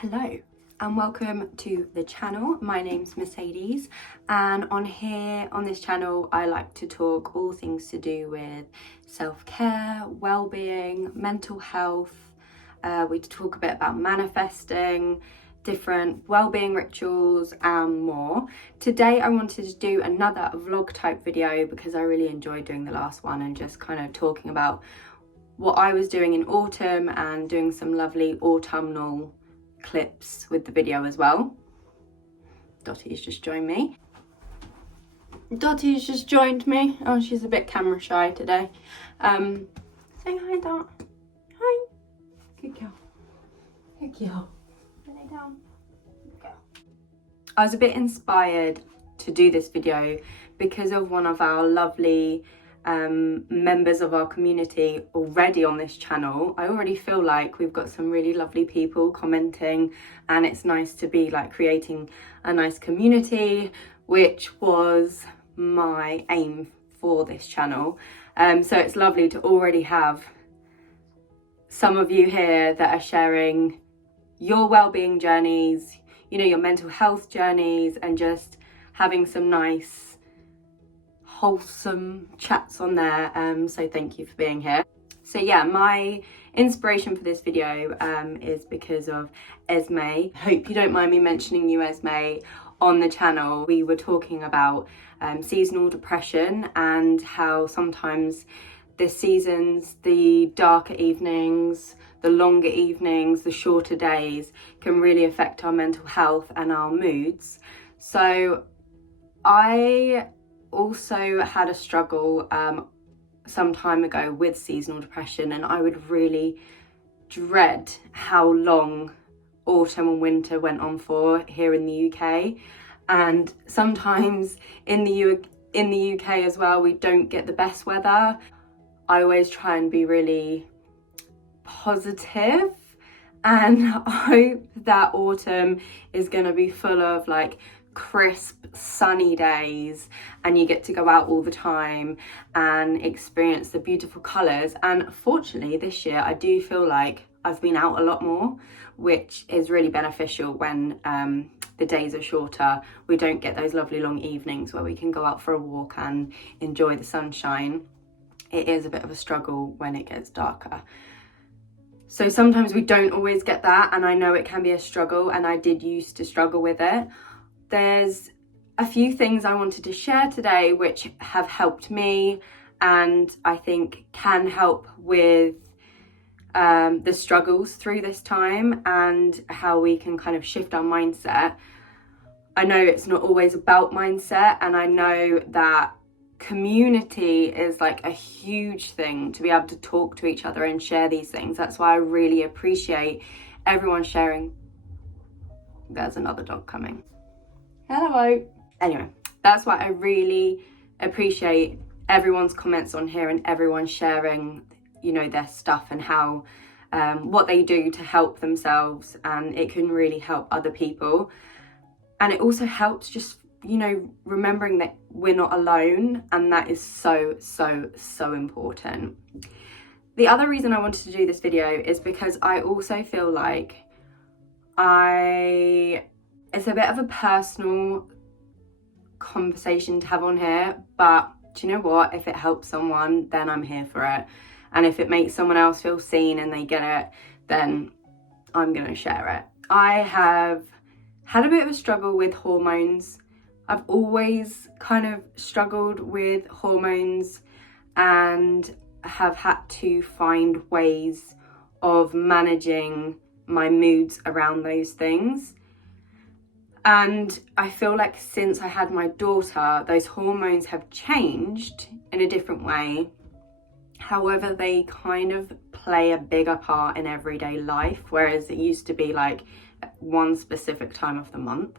Hello and welcome to the channel. My name's Mercedes, and on this channel I like to talk all things to do with self-care, well-being, mental health. We talk a bit about manifesting, different well-being rituals and more. Today I wanted to do another vlog type video because I really enjoyed doing the last one and just kind of talking about what I was doing in autumn and doing some lovely autumnal clips with the video as well. Dottie's just joined me. Oh, she's a bit camera shy today. Say hi, Dot. Hi. Good girl. Good girl. Lay down. Good girl. I was a bit inspired to do this video because of one of our lovely members of our community already on this channel. I already feel like we've got some really lovely people commenting, and it's nice to be like creating a nice community, which was my aim for this channel. So it's lovely to already have some of you here that are sharing your well-being journeys, you know, your mental health journeys, and just having some nice wholesome chats on there. So thank you for being here. So yeah, my inspiration for this video is because of Esme. Hope you don't mind me mentioning you, Esme, on the channel. We were talking about seasonal depression and how sometimes the seasons, the darker evenings, the longer evenings, the shorter days can really affect our mental health and our moods. So I also had a struggle some time ago with seasonal depression, and I would really dread how long autumn and winter went on for here in the UK. And sometimes in the UK as well, we don't get the best weather. I always try and be really positive and hope that autumn is going to be full of like crisp sunny days, and you get to go out all the time and experience the beautiful colours. And fortunately this year I do feel like I've been out a lot more, which is really beneficial when the days are shorter. We don't get those lovely long evenings where we can go out for a walk and enjoy the sunshine. It is a bit of a struggle when it gets darker. So sometimes we don't always get that, and I know it can be a struggle, and I did used to struggle with it. There's a few things I wanted to share today which have helped me, and I think can help with the struggles through this time and how we can kind of shift our mindset. I know it's not always about mindset, and I know that community is like a huge thing to be able to talk to each other and share these things. That's why I really appreciate everyone sharing. There's another dog coming. Hello. Anyway, that's why I really appreciate everyone's comments on here and everyone sharing, you know, their stuff and how what they do to help themselves, and it can really help other people. And it also helps just, you know, remembering that we're not alone, and that is so important. The other reason I wanted to do this video is because I also feel like it's a bit of a personal conversation to have on here, but do you know what? If it helps someone, then I'm here for it. And if it makes someone else feel seen and they get it, then I'm gonna share it. I have had a bit of a struggle with hormones. I've always kind of struggled with hormones and have had to find ways of managing my moods around those things. And I feel like since I had my daughter, those hormones have changed in a different way. However, they kind of play a bigger part in everyday life, whereas it used to be like one specific time of the month.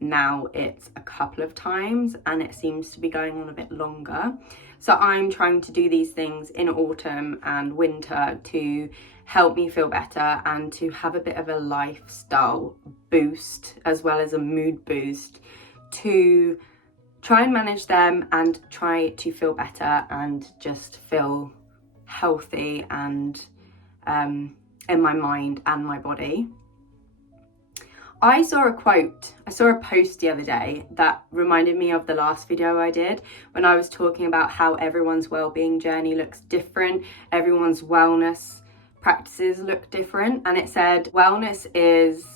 Now it's a couple of times, and it seems to be going on a bit longer. So I'm trying to do these things in autumn and winter to help me feel better and to have a bit of a lifestyle boost as well as a mood boost, to try and manage them and try to feel better and just feel healthy and in my mind and my body. I saw a post the other day that reminded me of the last video I did when I was talking about how everyone's well-being journey looks different, everyone's wellness practices look different, and it said wellness is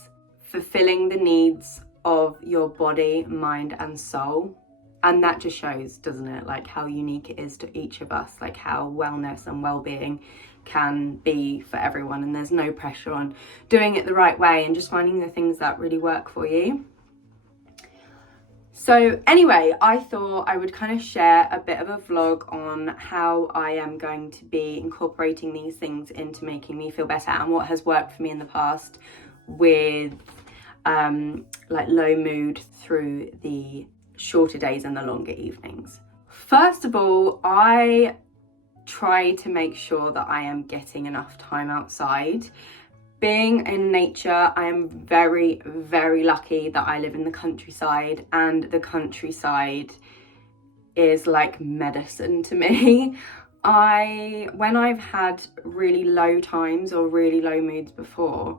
fulfilling the needs of your body, mind and soul. And that just shows, doesn't it, like how unique it is to each of us, like how wellness and well-being can be for everyone, and there's no pressure on doing it the right way and just finding the things that really work for you. So anyway, I thought I would kind of share a bit of a vlog on how I am going to be incorporating these things into making me feel better and what has worked for me in the past with like low mood through the shorter days and the longer evenings. First of all, I try to make sure that I am getting enough time outside. Being in nature, I am very, very lucky that I live in the countryside, and the countryside is like medicine to me. When I've had really low times or really low moods before,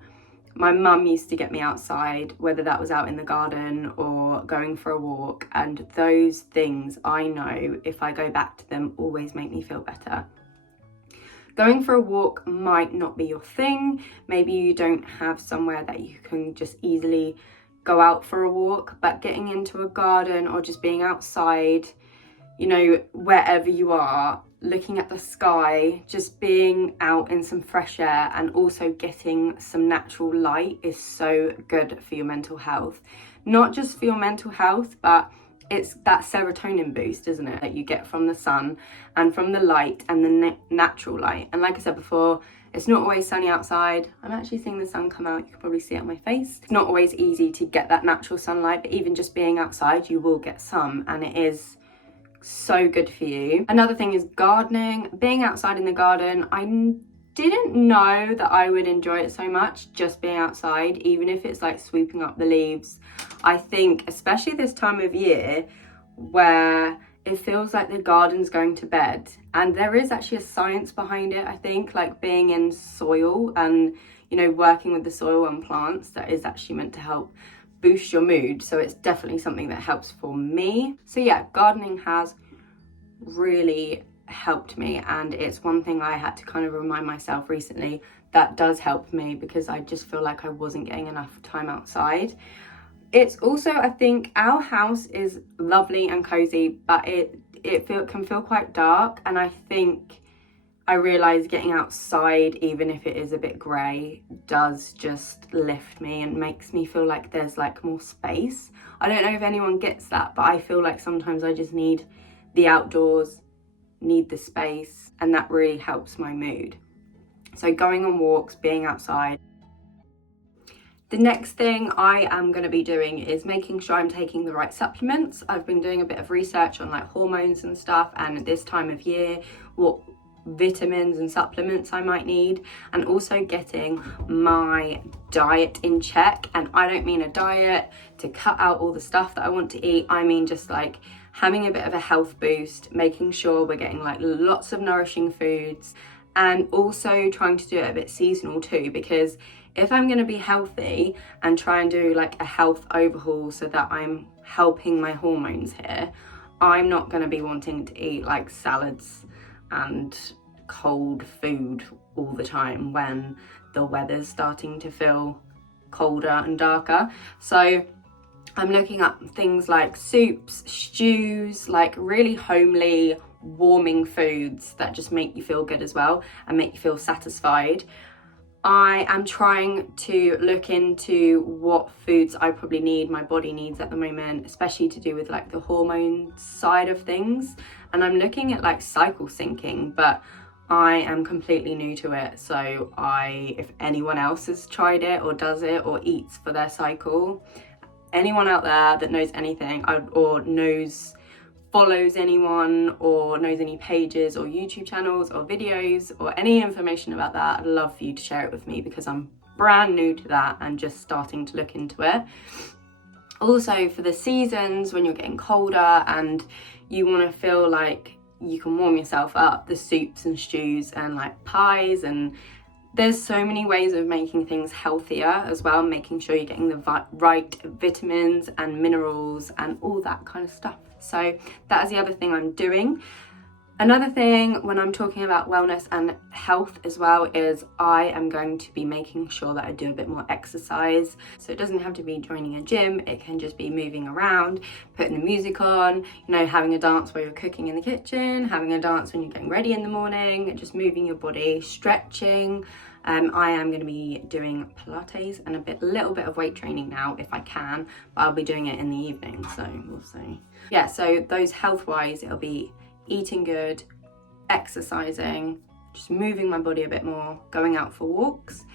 my mum used to get me outside, whether that was out in the garden or going for a walk, and those things, I know if I go back to them, always make me feel better. Going for a walk might not be your thing. Maybe you don't have somewhere that you can just easily go out for a walk, but getting into a garden or just being outside, you know, wherever you are, looking at the sky, just being out in some fresh air and also getting some natural light is so good for your mental health. Not just for your mental health, but it's that serotonin boost, isn't it, that you get from the sun and from the light and the natural light. And like I said before, it's not always sunny outside. I'm actually seeing the sun come out. You can probably see it on my face. It's not always easy to get that natural sunlight, but even just being outside, you will get some, and it is so good for you. Another thing is gardening. Being outside in the garden, I didn't know that I would enjoy it so much, just being outside, even if it's like sweeping up the leaves. I think especially this time of year where it feels like the garden's going to bed, and there is actually a science behind it, I think, like being in soil and, you know, working with the soil and plants, that is actually meant to help boost your mood. So it's definitely something that helps for me. So yeah, gardening has really helped me, and it's one thing I had to kind of remind myself recently that does help me, because I just feel like I wasn't getting enough time outside. It's also, I think our house is lovely and cozy, but it can feel quite dark, and I think I realise getting outside, even if it is a bit grey, does just lift me and makes me feel like there's like more space. I don't know if anyone gets that, but I feel like sometimes I just need the outdoors, need the space, and that really helps my mood. So going on walks, being outside. The next thing I am going to be doing is making sure I'm taking the right supplements. I've been doing a bit of research on like hormones and stuff, and at this time of year, what vitamins and supplements I might need, and also getting my diet in check. And I don't mean a diet to cut out all the stuff that I want to eat. I mean just like having a bit of a health boost, making sure we're getting like lots of nourishing foods, and also trying to do it a bit seasonal too, because if I'm going to be healthy and try and do like a health overhaul so that I'm helping my hormones here, I'm not going to be wanting to eat like salads and cold food all the time when the weather's starting to feel colder and darker. So I'm looking up things like soups, stews, like really homely, warming foods that just make you feel good as well and make you feel satisfied. I am trying to look into what foods I probably need, my body needs at the moment, especially to do with like the hormone side of things. And I'm looking at like cycle syncing, but I am completely new to it. So if anyone else has tried it or does it or eats for their cycle, anyone out there that knows anything or follows anyone or knows any pages or YouTube channels or videos or any information about that, I'd love for you to share it with me, because I'm brand new to that and just starting to look into it. Also for the seasons when you're getting colder and you want to feel like you can warm yourself up, the soups and stews and like pies and There's so many ways of making things healthier as well, making sure you're getting the right vitamins and minerals and all that kind of stuff. So that is the other thing I'm doing. Another thing when I'm talking about wellness and health as well is I am going to be making sure that I do a bit more exercise. So it doesn't have to be joining a gym, it can just be moving around, putting the music on, you know, having a dance while you're cooking in the kitchen, having a dance when you're getting ready in the morning, just moving your body, stretching. I am going to be doing Pilates and a little bit of weight training now if I can, but I'll be doing it in the evening, so we'll see. Yeah, so those health-wise, it'll be eating good, exercising, just moving my body a bit more, going out for walks.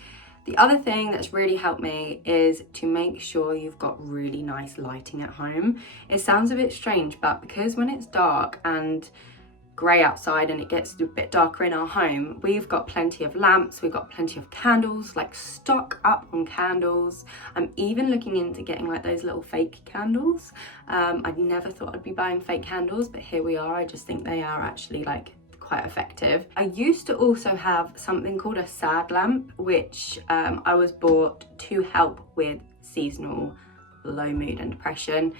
The other thing that's really helped me is to make sure you've got really nice lighting at home. It sounds a bit strange, but because when it's dark and grey outside and it gets a bit darker in our home, we've got plenty of lamps, we've got plenty of candles, like stock up on candles. I'm even looking into getting like those little fake candles. I never thought I'd be buying fake candles, but here we are. I just think they are actually like quite effective. I used to also have something called a sad lamp, which I was bought to help with seasonal low mood and depression.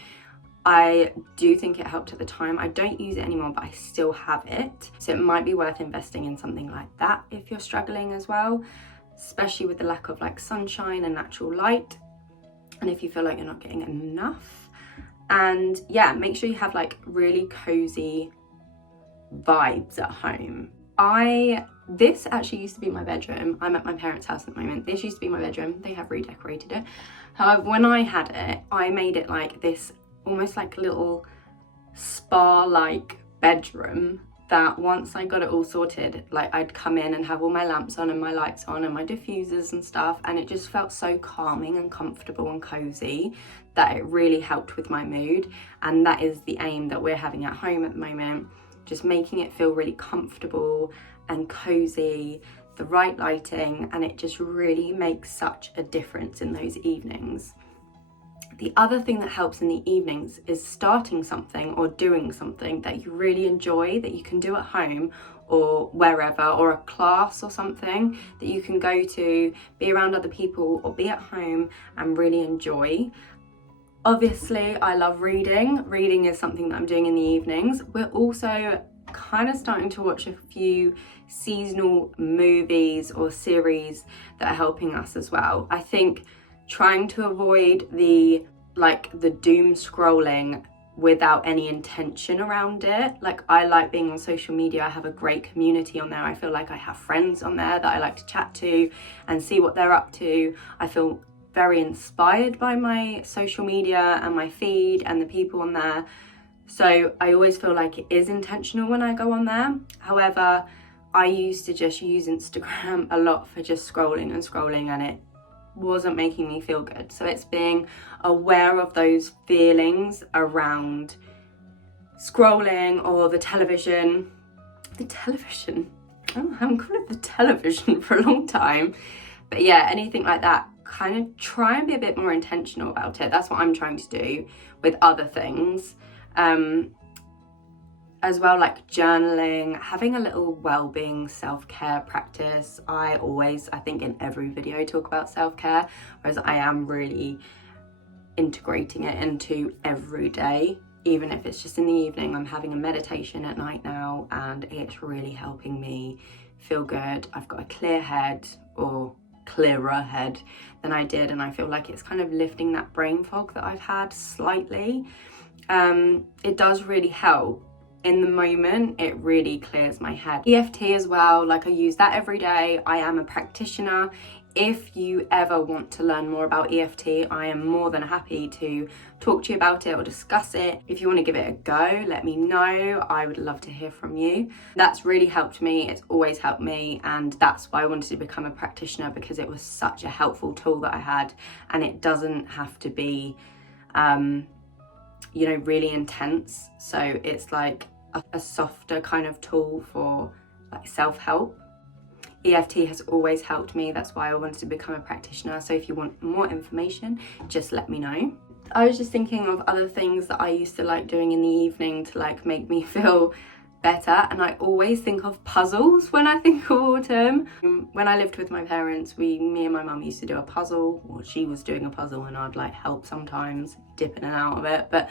I do think it helped at the time. I don't use it anymore, but I still have it. So it might be worth investing in something like that if you're struggling as well, especially with the lack of like sunshine and natural light. And if you feel like you're not getting enough. And yeah, make sure you have like really cozy vibes at home. This actually used to be my bedroom. I'm at my parents' house at the moment. This used to be my bedroom. They have redecorated it. However, when I had it, I made it like this almost like a little spa-like bedroom that once I got it all sorted, like I'd come in and have all my lamps on and my lights on and my diffusers and stuff, and it just felt so calming and comfortable and cozy that it really helped with my mood. And that is the aim that we're having at home at the moment, just making it feel really comfortable and cozy, the right lighting, and it just really makes such a difference in those evenings. The other thing that helps in the evenings is starting something or doing something that you really enjoy, that you can do at home or wherever, or a class or something that you can go to, be around other people or be at home and really enjoy. Obviously, I love reading. Reading is something that I'm doing in the evenings. We're also kind of starting to watch a few seasonal movies or series that are helping us as well. I think trying to avoid the doom scrolling without any intention around it. Like, I like being on social media. I have a great community on there. I feel like I have friends on there that I like to chat to and see what they're up to. I feel very inspired by my social media and my feed and the people on there. So I always feel like it is intentional when I go on there. However, I used to just use Instagram a lot for just scrolling and it wasn't making me feel good. So it's being aware of those feelings around scrolling or the television. I haven't called it the television for a long time. But yeah, anything like that, kind of try and be a bit more intentional about it. That's what I'm trying to do with other things. As well, like journaling, having a little wellbeing self-care practice. I think in every video talk about self-care, whereas I am really integrating it into every day. Even if it's just in the evening, I'm having a meditation at night now and it's really helping me feel good. I've got a clear head, or clearer head than I did, and I feel like it's kind of lifting that brain fog that I've had slightly. It does really help. In the moment, it really clears my head. EFT as well, like I use that every day. I am a practitioner. If you ever want to learn more about EFT, I am more than happy to talk to you about it or discuss it. If you want to give it a go, let me know. I would love to hear from you. That's really helped me. It's always helped me, and that's why I wanted to become a practitioner, because it was such a helpful tool that I had, and it doesn't have to be really intense. So it's like a softer kind of tool for like self-help. EFT has always helped me. That's why I wanted to become a practitioner. So if you want more information, just let me know. I was just thinking of other things that I used to like doing in the evening to like make me feel better, and I always think of puzzles when I think of autumn. When I lived with my parents, me and my mum used to do a puzzle, or she was doing a puzzle and I'd like help sometimes, dip in and out of it. But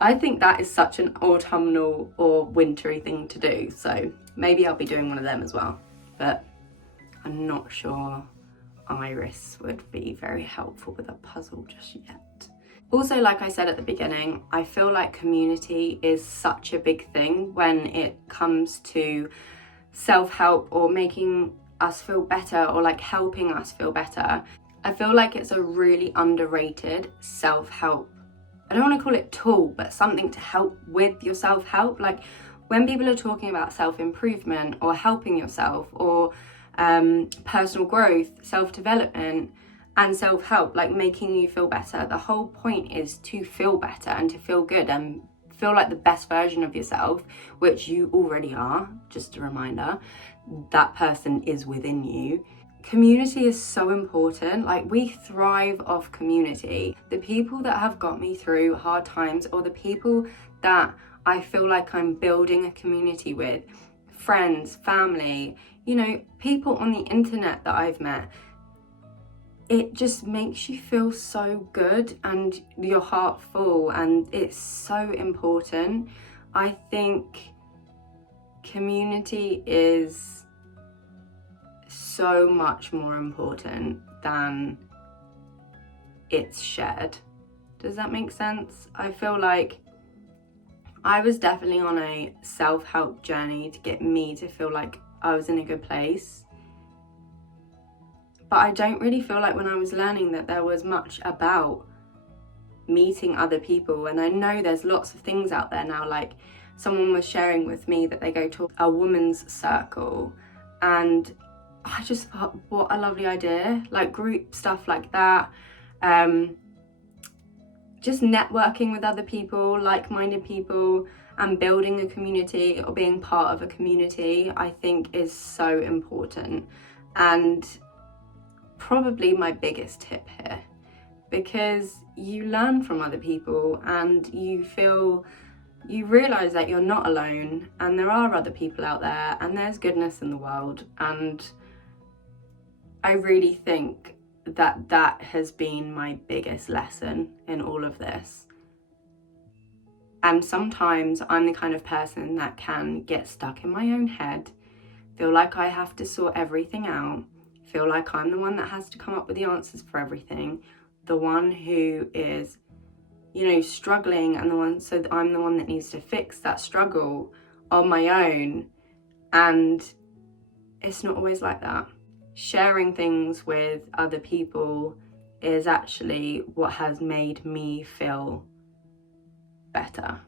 I think that is such an autumnal or wintry thing to do, so maybe I'll be doing one of them as well, but I'm not sure Iris would be very helpful with a puzzle just yet. Also, like I said at the beginning, I feel like community is such a big thing when it comes to self-help or making us feel better or like helping us feel better. I feel like it's a really underrated self-help, I don't want to call it tool, but something to help with your self-help. Like when people are talking about self-improvement or helping yourself or personal growth, self-development and self-help, like making you feel better, the whole point is to feel better and to feel good and feel like the best version of yourself, which you already are. Just a reminder, that person is within you. Community is so important. Like we thrive off community. The people that have got me through hard times, or the people that I feel like I'm building a community with, friends, family, you know, people on the internet that I've met, it just makes you feel so good and your heart full, and it's so important. I think community is so much more important than it's shared. Does that make sense? I feel like I was definitely on a self-help journey to get me to feel like I was in a good place. But I don't really feel like when I was learning that there was much about meeting other people. And I know there's lots of things out there now, like someone was sharing with me that they go to a woman's circle, and I just thought, what a lovely idea, like group stuff like that. Just networking with other people, like-minded people, and building a community or being part of a community, I think is so important. And probably my biggest tip here, because you learn from other people and you realise that you're not alone and there are other people out there and there's goodness in the world. And I really think that that has been my biggest lesson in all of this. And sometimes I'm the kind of person that can get stuck in my own head, feel like I have to sort everything out, feel like I'm the one that has to come up with the answers for everything, the one who is, you know, struggling, and so I'm the one that needs to fix that struggle on my own. And it's not always like that. Sharing things with other people is actually what has made me feel better.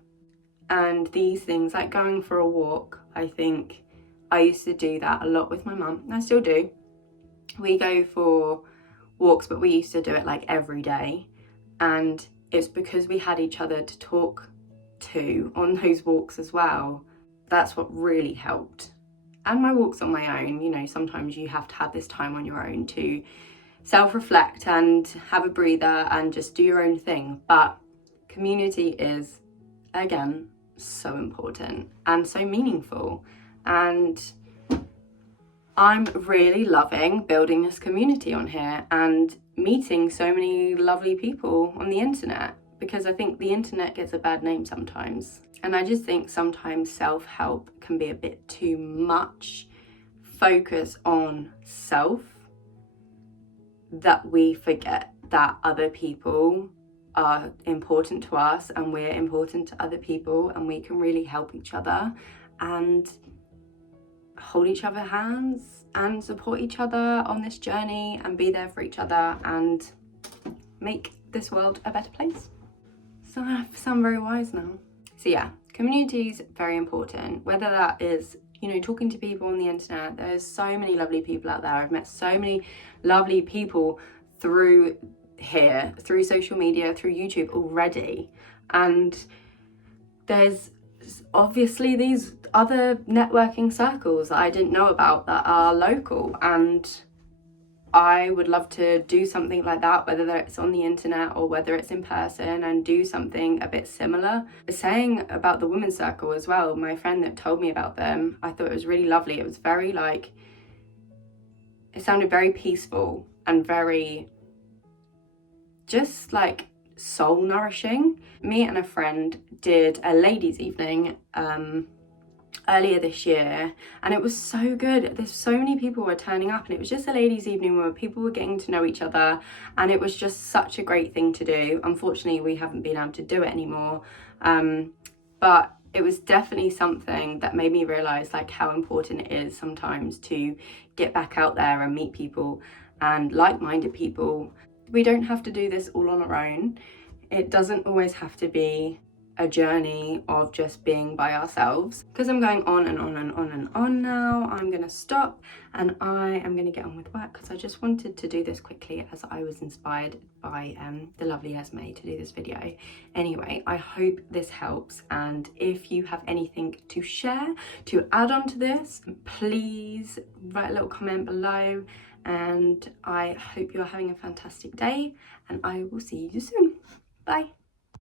And these things, like going for a walk, I think I used to do that a lot with my mum. I still do. We go for walks, but we used to do it like every day. And it's because we had each other to talk to on those walks as well. That's what really helped. And my walks on my own, you know, sometimes you have to have this time on your own to self-reflect and have a breather and just do your own thing. But community is, again, so important and so meaningful. And I'm really loving building this community on here and meeting so many lovely people on the internet, because I think the internet gets a bad name sometimes. And I just think sometimes self-help can be a bit too much focus on self, that we forget that other people are important to us and we're important to other people, and we can really help each other and hold each other's hands and support each other on this journey and be there for each other and make this world a better place. So I sound very wise now. So yeah, community is very important, whether that is, you know, talking to people on the internet. There's so many lovely people out there. I've met so many lovely people through here, through social media, through YouTube already. And there's obviously these other networking circles that I didn't know about that are local, and I would love to do something like that, whether it's on the internet or whether it's in person, and do something a bit similar. Saying about the women's circle as well, my friend that told me about them, I thought it was really lovely. It was very like, it sounded very peaceful and very just like soul nourishing. Me and a friend did a ladies' evening earlier this year, and it was so good. There's so many people were turning up, and it was just a ladies' evening where people were getting to know each other, and it was just such a great thing to do. Unfortunately, we haven't been able to do it anymore, but it was definitely something that made me realize like how important it is sometimes to get back out there and meet people and like-minded people. We don't have to do this all on our own. It doesn't always have to be a journey of just being by ourselves. Because I'm going on and on and on and on now, I'm gonna stop and I am gonna get on with work, because I just wanted to do this quickly as I was inspired by the lovely Esme to do this video. Anyway, I hope this helps, and if you have anything to share, to add on to this, please write a little comment below, and I hope you're having a fantastic day, and I will see you soon. Bye.